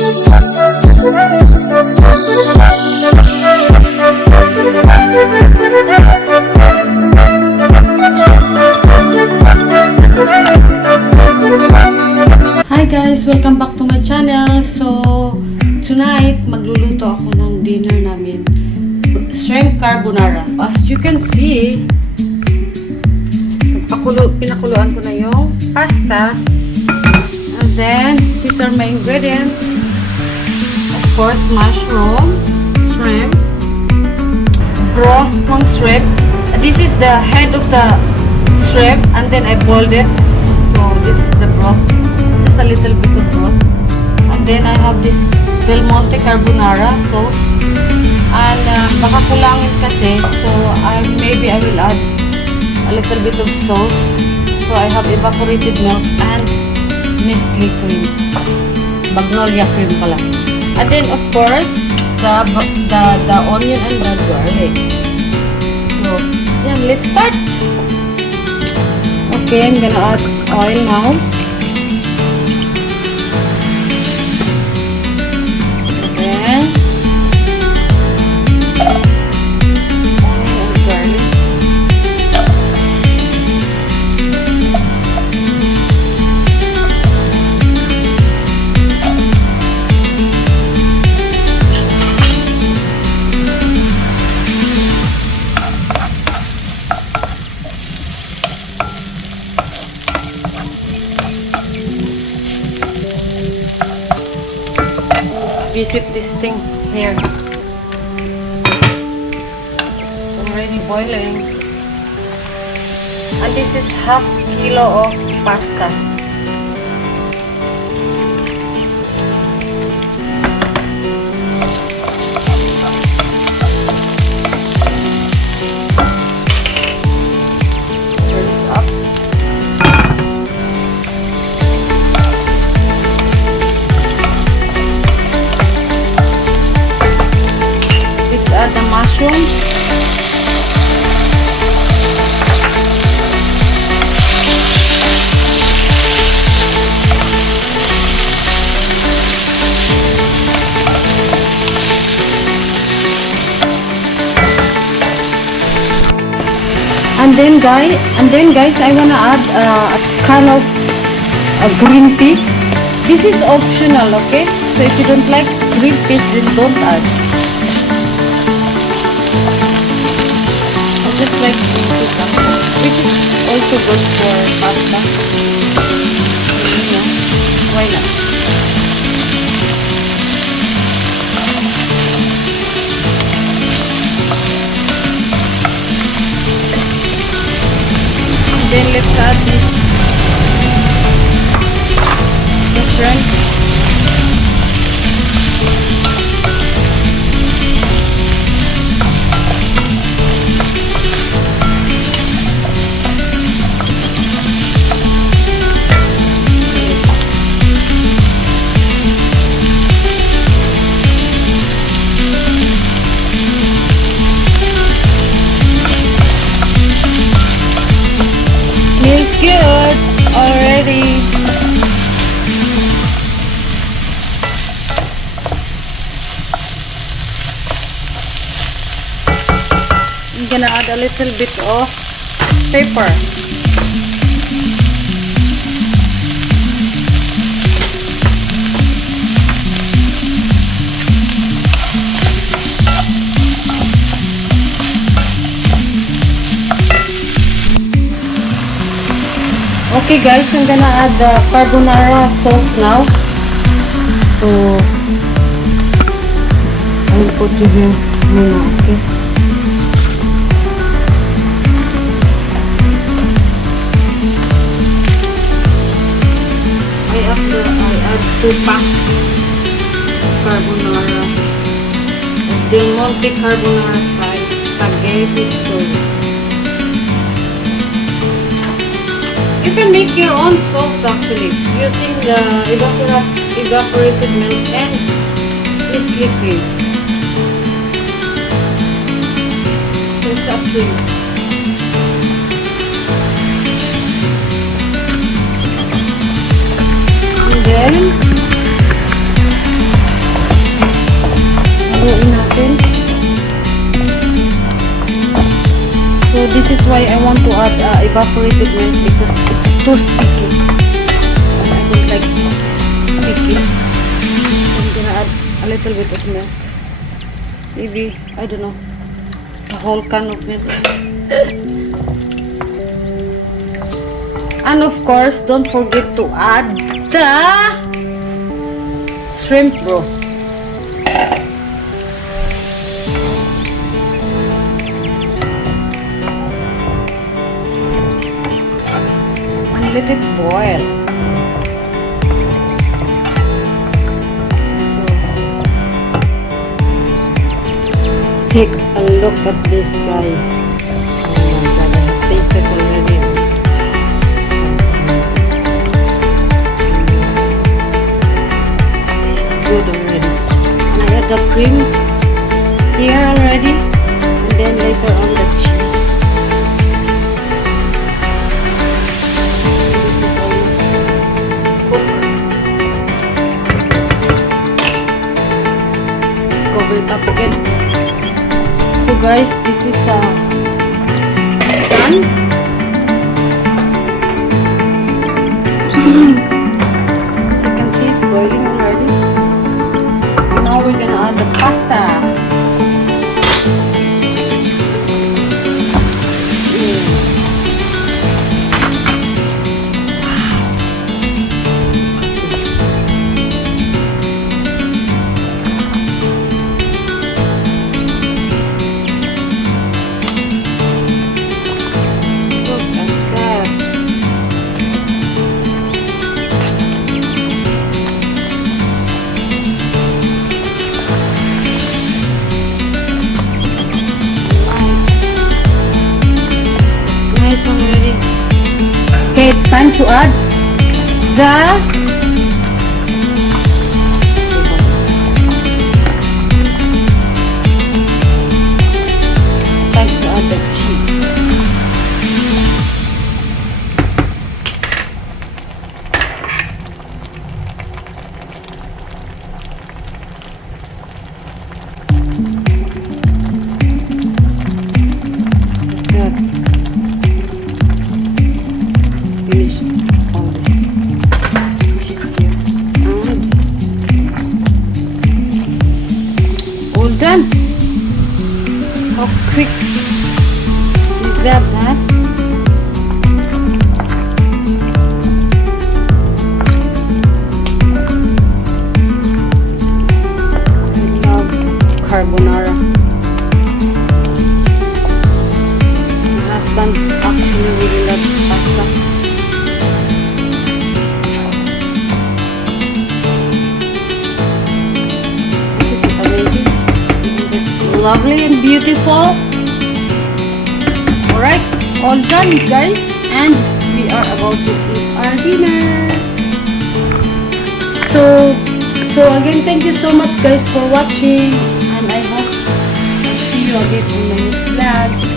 Hi guys! Welcome back to my channel. So, tonight, magluluto ako ng dinner namin. Shrimp carbonara. As you can see, pinakuluan ko na yung pasta. And then, these are my ingredients. Of course, mushroom, shrimp, broth ng shrimp. This is the head of the shrimp, and then I boiled it. So, this is the broth. Just a little bit of broth. And then, I have this Del Monte carbonara sauce. And, baka kulangin kasi. So, maybe I will add a little bit of sauce. So, I have evaporated milk and Nestle cream. Magnolia cream pala. And then, of course, the onion and red garlic. So, yeah, let's start. Okay, I'm gonna add oil now. Then, onion and garlic. Visit this thing here. It's already boiling. And this is half kilo of pasta. Stir this up. Add the mushroom. And then guys, I wanna add a kind of a green pea. This is optional, okay? So if you don't like green peas, then don't add. Just like which is also good for pasta. Yeah, why not? And then let's add this shrimp. Smells good already. I'm gonna add a little bit of pepper. Okay guys, I'm gonna add the carbonara sauce now. So, I will put it here now, okay? I add 2 packs of carbonara. Del Monte carbonara style spaghetti sauce. You can make your own sauce actually using the evaporated milk and Nestle cream. So it's up to you. And then haluin natin. So this is why I want to add evaporated milk because it's too sticky. And I don't like sticky. So I'm gonna add a little bit of milk. Maybe, I don't know, a whole can of milk. And of course, don't forget to add the shrimp broth. And let it boil. So, take a look at this, guys. Oh my god, I have tasted already. Good already. And I add the cream here already, and then later on the cheese. This is almost cooked. Let's cover it up again. So guys, this is done. As you can see, it's boiling already. Now we're gonna add the pasta. Okay, it's time to add the cheese. Done. How quick is that, huh? I love carbonara. My husband actually really loves pasta. Lovely and beautiful. Alright, all done, guys, and we are about to eat our dinner. So again, thank you so much, guys, for watching, and I hope I'll see you again in my next vlog.